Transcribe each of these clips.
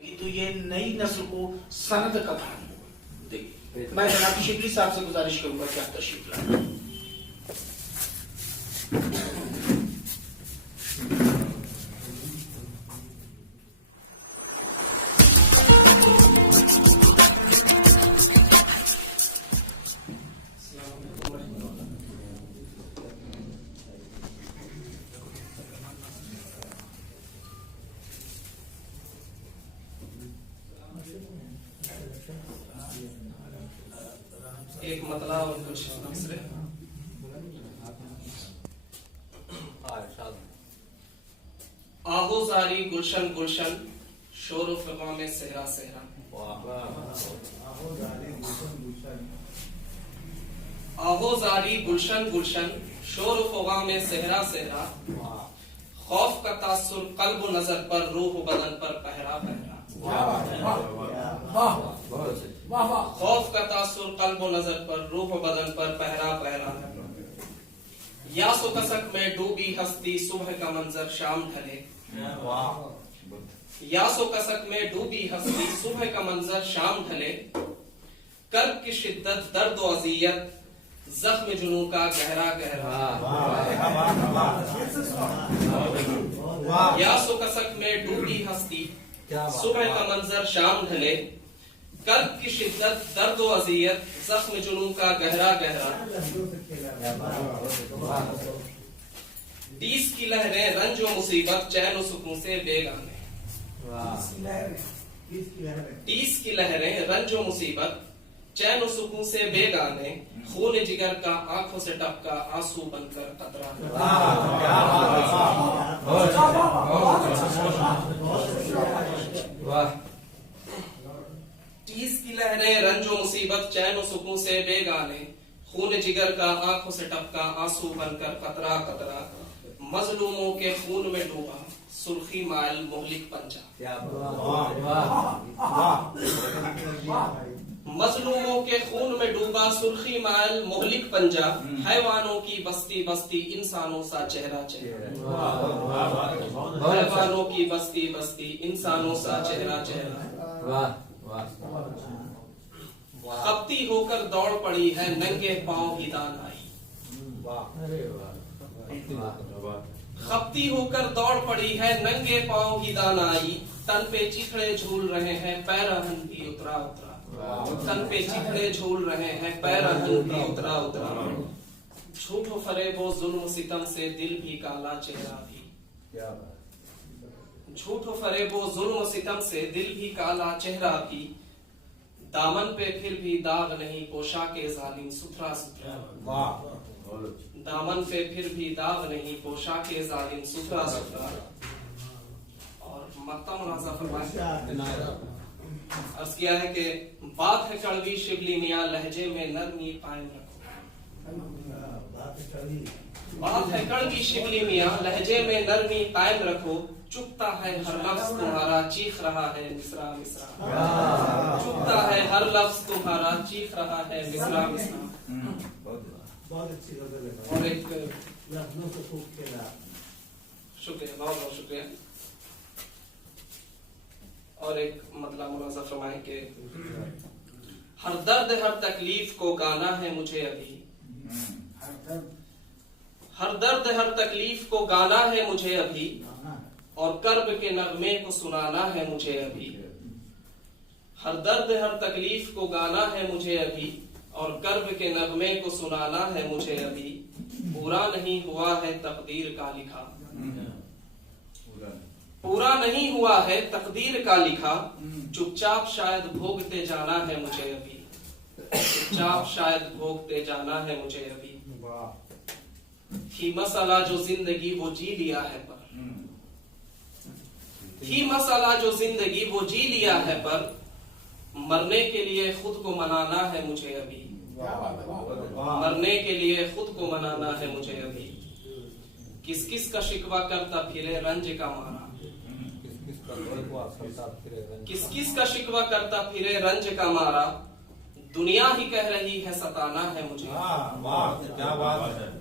तो ये नई नस्ल को सनद का धान देखिए। मैं जनाब शिबली साहब से गुजारिश करूंगा कि आप तशरीफ लाएं। एक मतला और कुछ नसरे। आहो जारी गुलशन गुलशन शोर फिगा में सहरा सहरा। आहो जारी गुलशन गुलशन शोर फिगा में सहरा सहरा। खौफ का तासुर कल्ब नजर पर रूह बदन पर पहरा पहरा। खौफ का तासुर कल्ब नजर पर रूह बदन पर पहरा पहरा। यासो कसक में डूबी हस्ती सुबह का मंजर शाम ढले। यासो कसक में डूबी हस्ती सुबह का मंजर शाम ढले। कर्ब की शिद्दत दर्द व अजियत जख्म जुनू का गहरा गहरा। यासो कसक में डूबी हस्ती सुबह का मंजर शाम ढले। कर्ब की शिद्दत दर्द व अजियत जख्म जुनू का गहरा गहरा। टीस की लहरें रंज व मुसीबत चैन व सुकून से बेगाने। टीस की लहरें रंज व मुसीबत चैन व सुकून से बेगाने। खून जिगर का आंखों से टपका आंसू बनकर कतरा। टीस की लहरें रंजो मुसीबत चैन व सुकून से बेगाने। खून जिगर का आंखों से टपका आंसू बनकर कतरा कतरा। मजलूमों के खून में डूबा सुर्खी माल मोहलिक पंजा। मजलूमों के खून में डूबा सुर्खी माल मोहलिक पंजा। हैवानों की बस्ती बस्ती इंसानों सा चेहरा चेहरा। हैवानों की बस्ती बस्ती इंसानों सा चेहरा चेहरा। खपती होकर दौड़ पड़ी है नंगे पांव ही दान आई। खपती होकर दौड़ पड़ी है नंगे पांव ही दान आई। तन पे चिथड़े झूल रहे हैं पैरहन भी उतरा उतरा। तन पे चिथड़े झूल रहे हैं पैरहन भी उतरा उतरा। झूठो फरेबो जुल्म सितम से दिल भी काला चेहरा भी। झूठो फरेबो जुल्म सितम से दिल भी काला चेहरा भी। दामन पे फिर भी दाग नहीं पोशाके जालिम सुथरा सुथरा। दामन पे फिर भी दाग नहीं पोशाके जालिम सुथरा सुथरा। और मक्ता मुनाजा फरमाया अर्ज किया है कि बात है कड़वी शिबली मियां लहजे में नरमी कायम रखो। बात है कड़वी शिबली मियां लहजे में नरमी कायम रखो। चुपता है हर लफ्ज तुम्हारा चीख रहा है मिसरा मिसरा। चुपता है हर लफ्ज तुम्हारा चीख रहा है मिसरा मिसरा। बहुत अच्छी गजल है। और एक लखनऊ से खूब खेला। शुक्रिया, बहुत बहुत शुक्रिया। और एक मतलब मुलाजा फरमाए कि हर दर्द हर तकलीफ को गाना है मुझे अभी। हर दर्द हर तकलीफ को गाना है मुझे अभी। और कर्ब के नगमे को सुनाना है मुझे अभी। हर दर्द हर तकलीफ को गाना है मुझे अभी। और कर्ब के नगमे को सुनाना है मुझे अभी। पूरा नहीं हुआ है तकदीर का लिखा। पूरा नहीं हुआ है तकदीर का लिखा। चुपचाप शायद भोगते जाना है मुझे अभी। चुपचाप शायद भोगते जाना है मुझे अभी। थी मसला जो जिंदगी वो जी लिया है पर। थी मसला जो जिंदगी वो जी लिया है पर। मरने के लिए खुद को मनाना है मुझे अभी। मरने के लिए खुद को मनाना है मुझे अभी। किस किस का शिकवा करता फिरे रंज का मारा। किस किस का शिकवा करता फिरे रंज का मारा। दुनिया ही कह रही है सताना है मुझे।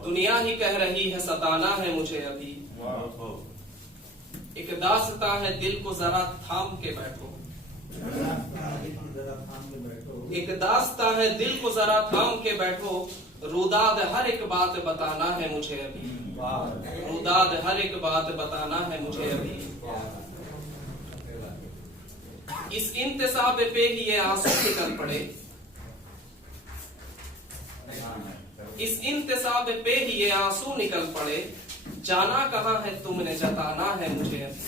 दुनिया ही कह रही है सताना है मुझे अभी। एक दास्तां है दिल को जरा थाम के बैठो। जरा थाम के बैठो। एक दास्तां है दिल को जरा थाम के बैठो, रुदाद हर एक बात बताना है मुझे अभी, रुदाद हर एक बात बताना है मुझे अभी। इस इंतसाब पे ही ये आंसू निकल पड़े, इस इंतसाब पे ही ये आंसू निकल पड़े, जाना कहाँ है तुमने जताना है मुझे अभी,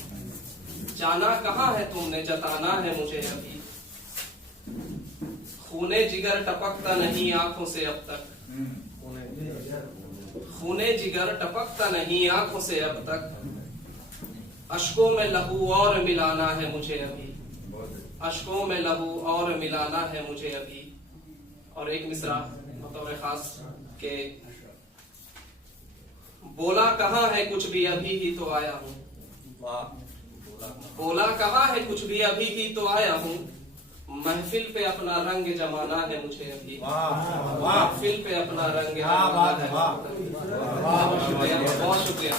जाना कहाँ है तुमने जताना है मुझे अभी। खूने जिगर टपकता नहीं आंखों से अब तक, खूने जिगर टपकता नहीं आंखों से अब तक, अश्कों में लहू और मिलाना है मुझे अभी, अश्कों में लहू और मिलाना है मुझे अभी। और एक मिसरा बतौर खास के, बोला कहाँ है कुछ भी अभी ही तो आया हूँ, बोला कहाँ है कुछ भी अभी ही तो आया हूँ, महफिल पे अपना रंग जमाना है मुझे अभी, महफिल पे अपना रंग जमाना है। बहुत शुक्रिया, बहुत शुक्रिया।